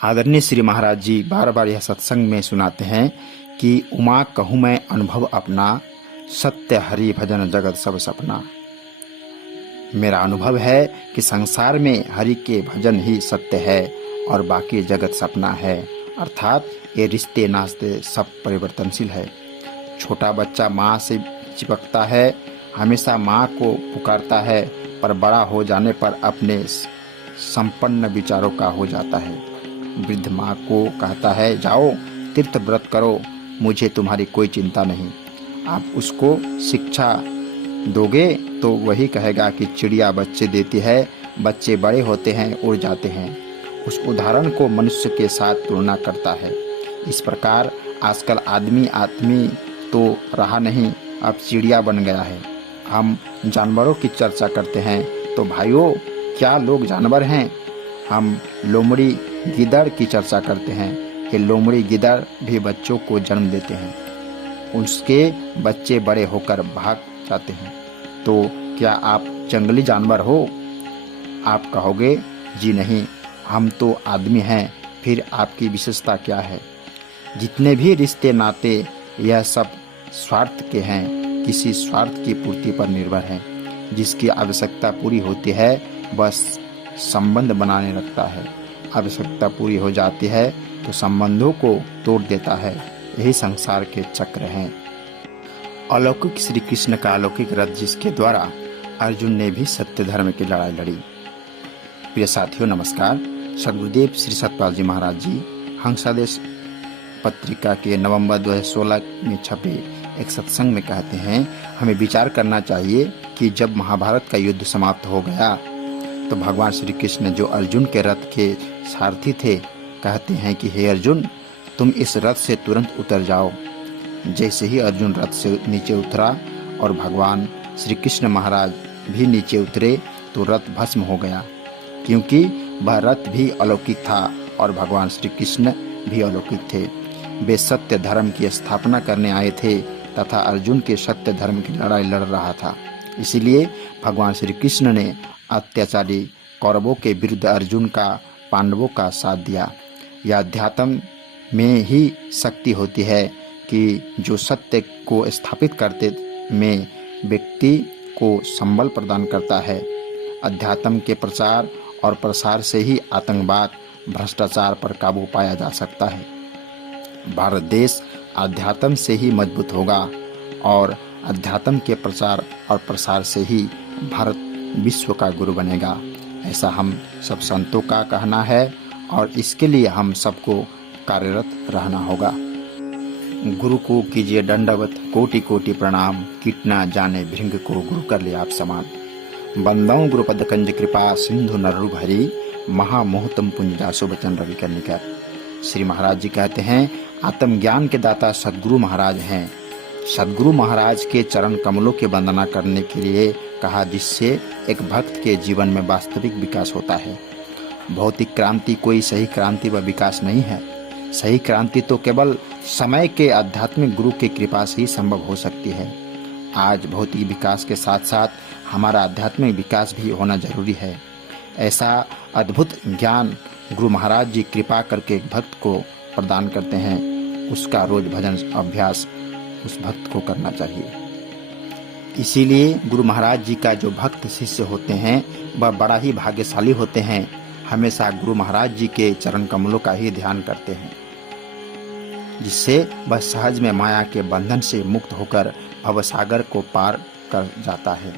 आदरणीय श्री महाराज जी बार बार यह सत्संग में सुनाते हैं कि उमा कहूँ मैं अनुभव अपना, सत्य हरि भजन जगत सब सपना। मेरा अनुभव है कि संसार में हरि के भजन ही सत्य है और बाकी जगत सपना है। अर्थात ये रिश्ते नाते सब परिवर्तनशील है। छोटा बच्चा माँ से चिपकता है, हमेशा माँ को पुकारता है, पर बड़ा हो जाने पर अपने संपन्न विचारों का हो जाता है। वृद्ध माँ को कहता है, जाओ तीर्थ व्रत करो, मुझे तुम्हारी कोई चिंता नहीं। आप उसको शिक्षा दोगे तो वही कहेगा कि चिड़िया बच्चे देती है, बच्चे बड़े होते हैं उड़ जाते हैं। उस उदाहरण को मनुष्य के साथ तुलना करता है। इस प्रकार आजकल आदमी तो रहा नहीं, अब चिड़िया बन गया है। हम जानवरों की चर्चा करते हैं तो भाइयों, क्या लोग जानवर हैं? हम लोमड़ी गिद्दड़ की चर्चा करते हैं कि लोमड़ी गिद्दड़ भी बच्चों को जन्म देते हैं, उसके बच्चे बड़े होकर भाग जाते हैं। तो क्या आप जंगली जानवर हो? आप कहोगे, जी नहीं, हम तो आदमी हैं। फिर आपकी विशेषता क्या है? जितने भी रिश्ते नाते यह सब स्वार्थ के हैं, किसी स्वार्थ की पूर्ति पर निर्भर हैं। जिसकी आवश्यकता पूरी होती है बस संबंध बनाने लगता है, आवश्यकता पूरी हो जाती है तो संबंधों को तोड़ देता है। यही संसार के चक्र हैं। अलौकिक श्री कृष्ण का अलौकिक रथ जिसके द्वारा अर्जुन ने भी सत्य धर्म की लड़ाई लड़ी। प्रिय साथियों नमस्कार। सद्गुरुदेव श्री सतपाल जी महाराज जी हंसादेश पत्रिका के नवंबर 2016 में छपे एक सत्संग में कहते हैं, हमें विचार करना चाहिए कि जब महाभारत का युद्ध समाप्त हो गया तो भगवान श्री कृष्ण जो अर्जुन के रथ के सारथी थे, कहते हैं कि हे अर्जुन, तुम इस रथ से तुरंत उतर जाओ। जैसे ही अर्जुन रथ से नीचे उतरा और भगवान श्री कृष्ण महाराज भी नीचे उतरे तो रथ भस्म हो गया, क्योंकि वह रथ भी अलौकिक था और भगवान श्री कृष्ण भी अलौकिक थे। वे सत्य धर्म की स्थापना करने आए थे तथा अर्जुन के सत्य धर्म की लड़ाई लड़ रहा था। इसीलिए भगवान श्री कृष्ण ने अत्याचारी कौरवों के विरुद्ध अर्जुन का पांडवों का साथ दिया। यह अध्यात्म में ही शक्ति होती है कि जो सत्य को स्थापित करते में व्यक्ति को संबल प्रदान करता है। अध्यात्म के प्रचार और प्रसार से ही आतंकवाद, भ्रष्टाचार पर काबू पाया जा सकता है। भारत देश अध्यात्म से ही मजबूत होगा और अध्यात्म के प्रचार और प्रसार से ही भारत विश्व का गुरु बनेगा। ऐसा हम सब संतों का कहना है और इसके लिए हम सबको कार्यरत रहना होगा। गुरु को कीजिए दंडवत, कोटि कोटि प्रणाम, कितना जाने भृंग को गुरु कर ले आप समान। बंदौ गुरुपद कंज कृपा सिंधु नरु भरी, महामोहतम पुंजासु बचन रवि कनिकर। श्री महाराज जी कहते हैं, आत्मज्ञान के दाता सदगुरु महाराज हैं। सदगुरु महाराज के चरण कमलों की वंदना करने के लिए कहा, जिससे एक भक्त के जीवन में वास्तविक विकास होता है। भौतिक क्रांति कोई सही क्रांति व विकास नहीं है। सही क्रांति तो केवल समय के आध्यात्मिक गुरु की कृपा से ही संभव हो सकती है। आज भौतिक विकास के साथ साथ हमारा आध्यात्मिक विकास भी होना जरूरी है। ऐसा अद्भुत ज्ञान गुरु महाराज जी कृपा करके एक भक्त को प्रदान करते हैं। उसका रोज भजन अभ्यास उस भक्त को करना चाहिए। इसीलिए गुरु महाराज जी का जो भक्त शिष्य होते हैं वह बड़ा ही भाग्यशाली होते हैं। हमेशा गुरु महाराज जी के चरण कमलों का ही ध्यान करते हैं, जिससे वह सहज में माया के बंधन से मुक्त होकर भवसागर को पार कर जाता है।